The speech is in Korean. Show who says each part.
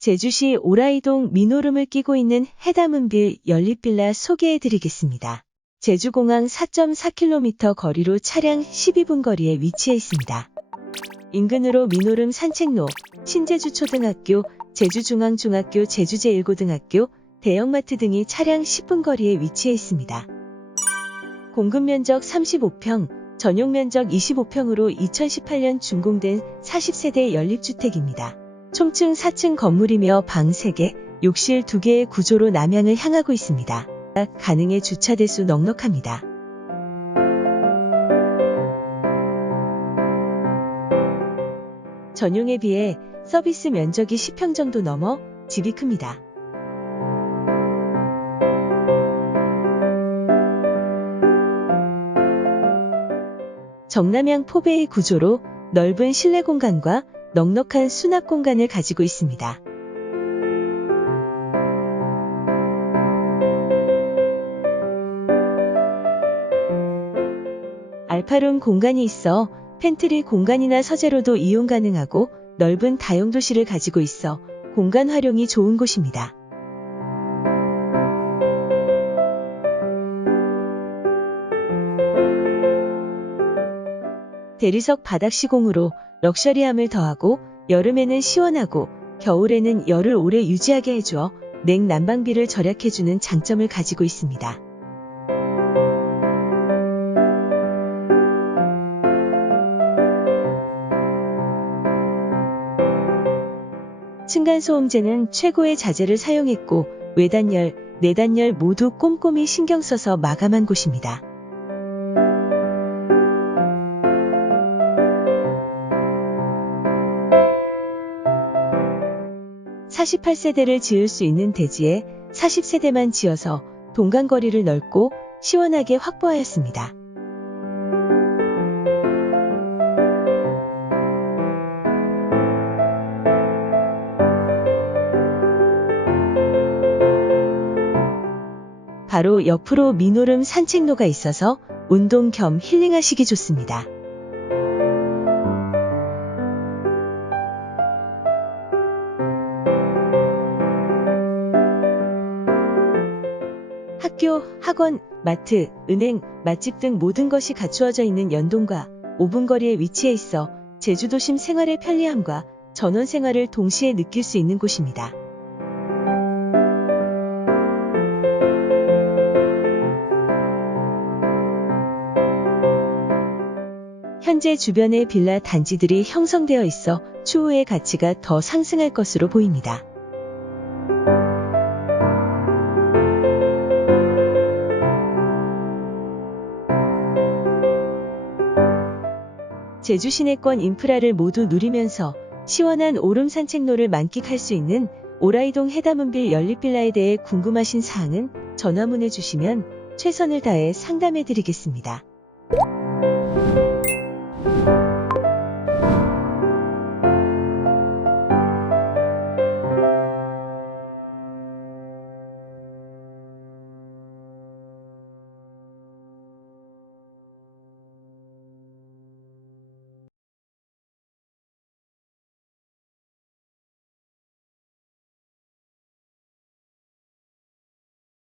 Speaker 1: 제주시 오라이동 민오름을 끼고 있는 해담은빌 연립빌라 소개해드리겠습니다. 제주공항 4.4km 거리로 차량 12분 거리에 위치해 있습니다. 인근으로 민오름 산책로, 신제주초등학교, 제주중앙중학교, 제주제1고등학교, 대형마트 등이 차량 10분 거리에 위치해 있습니다. 공급 면적 35평, 전용 면적 25평으로 2018년 준공된 40세대 연립주택입니다. 총층 4층 건물이며 방 3개, 욕실 2개의 구조로 남향을 향하고 있습니다. 가능해 주차 대수 넉넉합니다. 전용에 비해 서비스 면적이 10평 정도 넘어 집이 큽니다. 정남향 포배의 구조로 넓은 실내 공간과 넉넉한 수납 공간을 가지고 있습니다. 알파룸 공간이 있어 팬트리 공간이나 서재로도 이용 가능하고 넓은 다용도실을 가지고 있어 공간 활용이 좋은 곳입니다. 대리석 바닥 시공으로 럭셔리함을 더하고 여름에는 시원하고 겨울에는 열을 오래 유지하게 해주어 냉 난방비를 절약해주는 장점을 가지고 있습니다. 층간소음제는 최고의 자재를 사용했고 외단열, 내단열 모두 꼼꼼히 신경 써서 마감한 곳입니다. (48세대를) 지을 수 있는 대지에 (40세대만) 지어서 동간거리를 넓고 시원하게 확보하였습니다. 바로 옆으로 민오름 산책로가 있어서 운동 겸 힐링하시기 좋습니다. 학원, 마트, 은행, 맛집 등 모든 것이 갖추어져 있는 연동과 5분 거리에 위치해 있어 제주도심 생활의 편리함과 전원 생활을 동시에 느낄 수 있는 곳입니다. 현재 주변의 빌라 단지들이 형성되어 있어 추후의 가치가 더 상승할 것으로 보입니다. 제주 시내권 인프라를 모두 누리면서 시원한 오름 산책로를 만끽할 수 있는 오라이동 해담은빌 연립빌라에 대해 궁금하신 사항은 전화문해 주시면 최선을 다해 상담해 드리겠습니다.